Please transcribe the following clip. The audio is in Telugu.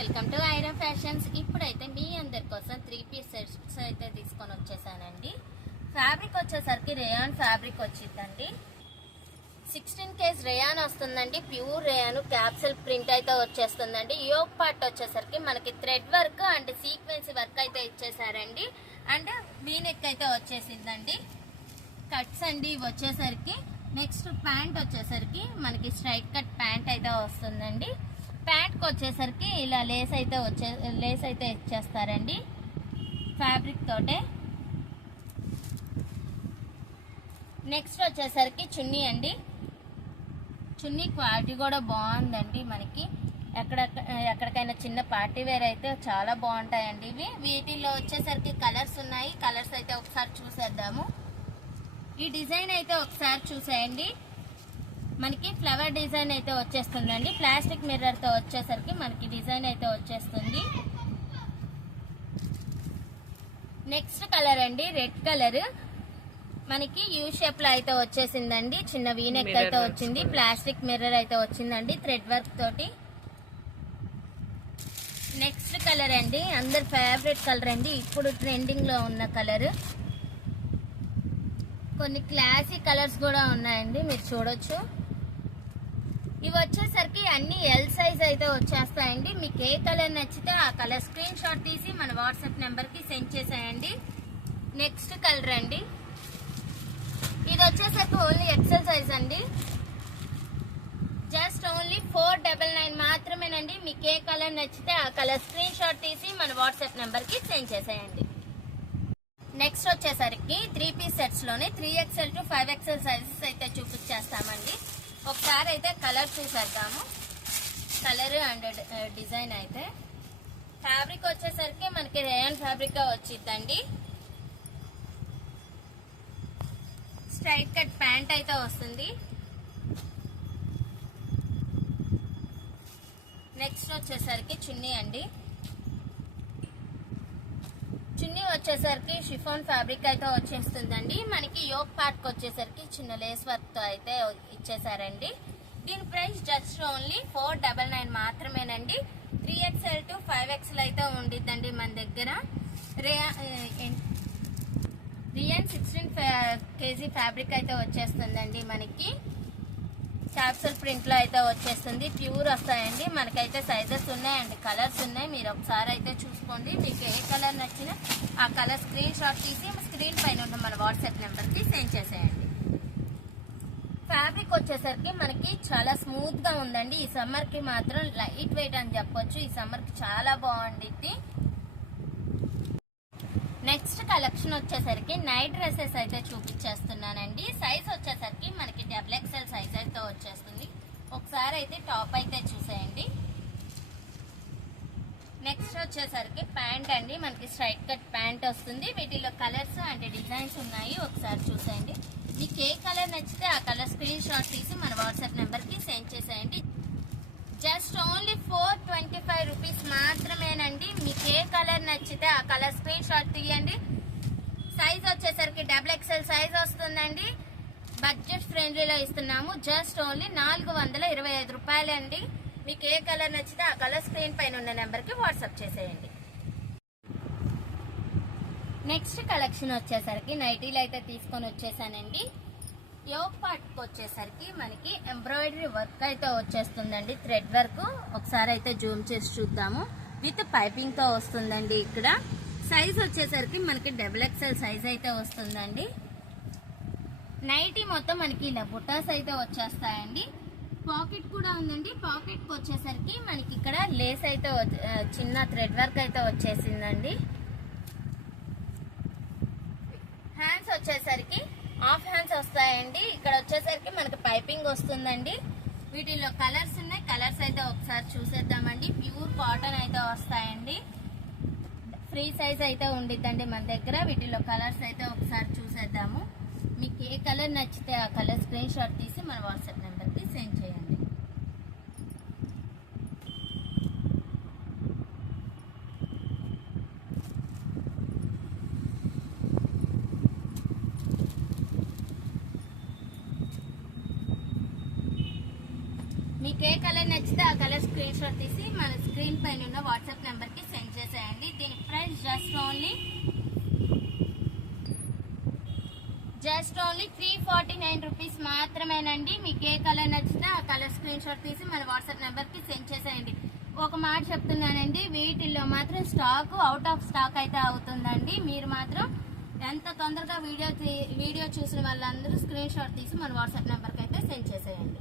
Welcome to iron fashions. ఇప్పుడైతే మీ అందరి కోసం 3 పీస్ సెట్స్ అయితే తీసుకొని వచ్చేసానండి. ఫ్యాబ్రిక్ వచ్చేసరికి రేయాన్ ఫ్యాబ్రిక్ వచ్చిందండి. 16 కేజ్ రేయాన్ వస్తుందండి. ప్యూర్ రేయాన్ క్యాప్సూల్ ప్రింట్ అయితే వచ్చేస్తుందండి. యోక్ పార్ట్ వచ్చేసరికి మనకి thread work and sequence work అయితే ఇచ్చేసారండి. అండ్ వీనెక్ అయితే వచ్చేసిందండి. కట్స్ అండి ఇవి వచ్చేసరికి. నెక్స్ట్ ప్యాంట్ వచ్చేసరికి మనకి స్ట్రైట్ కట్ ప్యాంట్ అయితే వస్తుందండి. ప్యాంట్కి వచ్చేసరికి ఇలా లేస్ అయితే ఇచ్చేస్తారండి ఫ్యాబ్రిక్ తోటే. నెక్స్ట్ వచ్చేసరికి చున్నీ అండి. చున్నీ క్వాలిటీ కూడా బాగుందండి. మనకి ఎక్కడికైనా చిన్న పార్టీ వేర్ అయితే చాలా బాగుంటాయండి ఇవి. వీటిల్లో వచ్చేసరికి కలర్స్ ఉన్నాయి. కలర్స్ అయితే ఒకసారి చూసేద్దాము. ఈ డిజైన్ అయితే ఒకసారి చూసేయండి. మనకి ఫ్లవర్ డిజైన్ అయితే వచ్చేస్తుందండి. ప్లాస్టిక్ మిర్రర్తో వచ్చేసరికి మనకి డిజైన్ అయితే వచ్చేస్తుంది. నెక్స్ట్ కలర్ అండి రెడ్ కలర్. మనకి యూ షేప్ లో అయితే వచ్చేసిందండి. చిన్న వీనెక్ అయితే వచ్చింది. ప్లాస్టిక్ మిర్రర్ అయితే వచ్చిందండి థ్రెడ్ వర్క్ తోటి. నెక్స్ట్ కలర్ అండి అందరి ఫేవరెట్ కలర్ అండి. ఇప్పుడు ట్రెండింగ్ లో ఉన్న కలర్. కొన్ని క్లాసీ కలర్స్ కూడా ఉన్నాయండి, మీరు చూడొచ్చు. ఇవి వచ్చేసరికి అన్ని ఎల్ సైజ్ అయితే వచ్చేస్తాయండి. మీకు ఏ కలర్ నచ్చితే ఆ కలర్ స్క్రీన్ షాట్ తీసి మన వాట్సాప్ నెంబర్కి సెండ్ చేసేయండి. నెక్స్ట్ కలర్ అండి. ఇది వచ్చేసరికి ఓన్లీ ఎక్సెల్ సైజ్ అండి. జస్ట్ ఓన్లీ 499 మాత్రమేనండి. మీకు ఏ కలర్ నచ్చితే ఆ కలర్ స్క్రీన్ షాట్ తీసి మన వాట్సాప్ నెంబర్కి సెండ్ చేసేయండి. నెక్స్ట్ వచ్చేసరికి 3 పీస్ సెట్స్ లోనే 3XL to 5XL సైజెస్ అయితే చూపించేస్తామండి. ఒకసారి అయితే కలర్ చూసేద్దాము. కలర్ అండ్ డిజైన్ అయితే. ఫ్యాబ్రిక్ వచ్చేసరికి మనకి రేయాన్ ఫ్యాబ్రిక్ వచ్చిందండి. స్ట్రైట్ కట్ ప్యాంట్ అయితే వస్తుంది. నెక్స్ట్ వచ్చేసరికి చున్నీ అండి. చున్నీ వచ్చేసరికి షిఫాన్ ఫ్యాబ్రిక్ అయితే వచ్చేస్తుందండి. మనకి యోక్ పార్ట్ వచ్చేసరికి చిన్న లేస్ వర్క్ తో అయితే ఇచ్చేసారండి. దీని ప్రైస్ జస్ట్ ఓన్లీ 499 మాత్రమేనండి. 3XL to 5XL అయితే ఉండిద్దండి మన దగ్గర. రియాన్ 16 kg ఫ్యాబ్రిక్ అయితే వచ్చేస్తుందండి. మనకి క్యాప్సూల్ ప్రింట్ లో అయితే వచ్చేస్తుంది. ప్యూర్ వస్తాయండి. మనకైతే సైజెస్ ఉన్నాయండి, కలర్స్ ఉన్నాయి. మీరు ఒకసారి అయితే చూసుకోండి. మీకు ఏ కలర్ నచ్చినా ఆ కలర్ స్క్రీన్ షాట్ తీసి స్క్రీన్ పైన ఉన్న మన వాట్సాప్ నెంబర్ కి సెండ్ చేసేయండి. ఫ్యాబ్రిక్ వచ్చేసరికి మనకి చాలా స్మూత్ గా ఉందండి. ఈ సమ్మర్ కి మాత్రం లైట్ వెయిట్ అని చెప్పొచ్చు. ఈ సమ్మర్ కి చాలా బాగుండిద్ది. నెక్స్ట్ కలెక్షన్ వచ్చేసరికి నైట్ డ్రెస్సెస్ అయితే చూపించేస్తున్నానండి. సైజ్ వచ్చేసరికి మనకి XXL సైజ్ అయితే వచ్చేస్తుంది. ఒకసారి అయితే టాప్ అయితే చూసేయండి. నెక్స్ట్ వచ్చేసరికి ప్యాంట్ అండి. మనకి స్ట్రైట్ కట్ ప్యాంట్ వస్తుంది. వీటిలో కలర్స్ అండ్ డిజైన్స్ ఉన్నాయి. ఒకసారి చూసేయండి. మీకు ఏ కలర్ నచ్చితే ఆ కలర్ స్క్రీన్ షాట్ తీసి మన వాట్సాప్ నెంబర్కి సెండ్ చేసేయండి. జస్ట్ ఓన్లీ 425 రూపీస్ మాత్రమేనండి. మీకు ఏ కలర్ నచ్చితే ఆ కలర్ స్క్రీన్ షాట్ తీయండి. సైజ్ వచ్చేసరికి XXL సైజ్ వస్తుందండి. బడ్జెట్ ఫ్రెండ్లీలో ఇస్తున్నాము. జస్ట్ ఓన్లీ 425 రూపాయలండి. మీకు ఏ కలర్ నచ్చితే ఆ కలర్ స్క్రీన్ పైన ఉన్న నెంబర్కి వాట్సాప్ చేసేయండి. నెక్స్ట్ కలెక్షన్ వచ్చేసరికి నైటీలు అయితే తీసుకొని వచ్చేసానండి. యోక్ పార్ట్కి వచ్చేసరికి మనకి ఎంబ్రాయిడరీ వర్క్ అయితే వచ్చేస్తుందండి. థ్రెడ్ వర్క్ ఒకసారి అయితే జూమ్ చేసి చూద్దాము. విత్ పైపింగ్ తో వస్తుందండి. ఇక్కడ సైజ్ వచ్చేసరికి మనకి XXL సైజ్ అయితే వస్తుందండి. నైటీ మొత్తం మనకి ఇలా బుటాస్ అయితే వచ్చేస్తాయండి. పాకెట్ కూడా ఉందండి. పాకెట్ కి వచ్చేసరికి మనకి ఇక్కడ లేస్ అయితే చిన్న థ్రెడ్ వర్క్ అయితే వచ్చేసిందండి. హ్యాండ్స్ వచ్చేసరికి హాఫ్ హ్యాండ్స్ వస్తాయండి. ఇక్కడ వచ్చేసరికి మనకి పైపింగ్ వస్తుందండి. వీటిలో కలర్స్ ఉన్నాయి. కలర్స్ అయితే ఒకసారి చూసేద్దామండి. ప్యూర్ కాటన్ అయితే వస్తాయండి. ఫ్రీ సైజ్ అయితే ఉండిద్దండి మన దగ్గర. వీటిలో కలర్స్ అయితే ఒకసారి చూసేద్దాము. మీకు ఏ కలర్ నచ్చితే ఆ కలర్ స్క్రీన్ షాట్ తీసి మన వాట్సాప్ నెంబర్కి సెండ్ చేయండి. మీకు ఏ కలర్ నచ్చితే ఆ కలర్ స్క్రీన్ షాట్ తీసి మన స్క్రీన్ పైన ఉన్న వాట్సాప్ నెంబర్కి సెండ్ చేసేయండి. దీని ప్రైస్ జస్ట్ ఓన్లీ 349 రూపీస్ మాత్రమేనండి. మీకు ఏ కలర్ నచ్చితే ఆ కలర్ స్క్రీన్ షాట్ తీసి మన వాట్సాప్ నెంబర్కి సెండ్ చేసేయండి. ఒక మాట చెప్తున్నానండి, వీటిల్లో మాత్రం స్టాక్ అవుట్ ఆఫ్ స్టాక్ అయితే అవుతుందండి. మీరు మాత్రం ఎంత తొందరగా వీడియో చూసిన వాళ్ళందరూ స్క్రీన్ షాట్ తీసి మన వాట్సాప్ నెంబర్కి అయితే సెండ్ చేసేయండి.